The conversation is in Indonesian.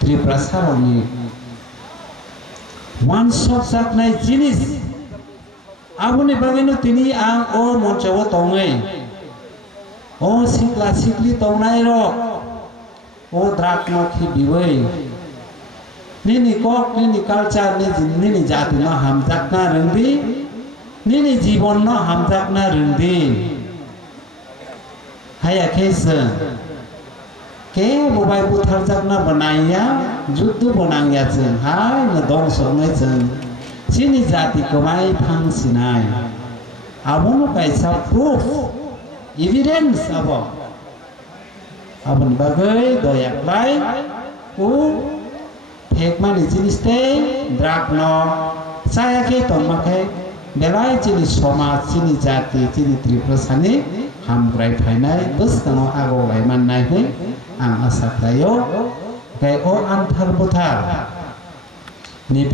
त्रिपुरा सारनि wan shot saknai jinis aboni bagino tini ang o monchawo tongai o sikla sikli tongnai ro o drak no khi biwei nini kok nini culture nini jati no hamjak na rengdi nini jibon no hamjak na rengdi haya kesa ke bobai putar jak na banaya jutu bonangya chen hai na dong songai chen sini jati komai phang sinai abono kaisa proof evidence abo abon bagai doyak lai u phek mani jinis te drak no saya ke tomakai belai chini somaj chini jati chini tripura sani hamgrai phainai bustano ago lai mannai he ang asa playo kai o antar butar ni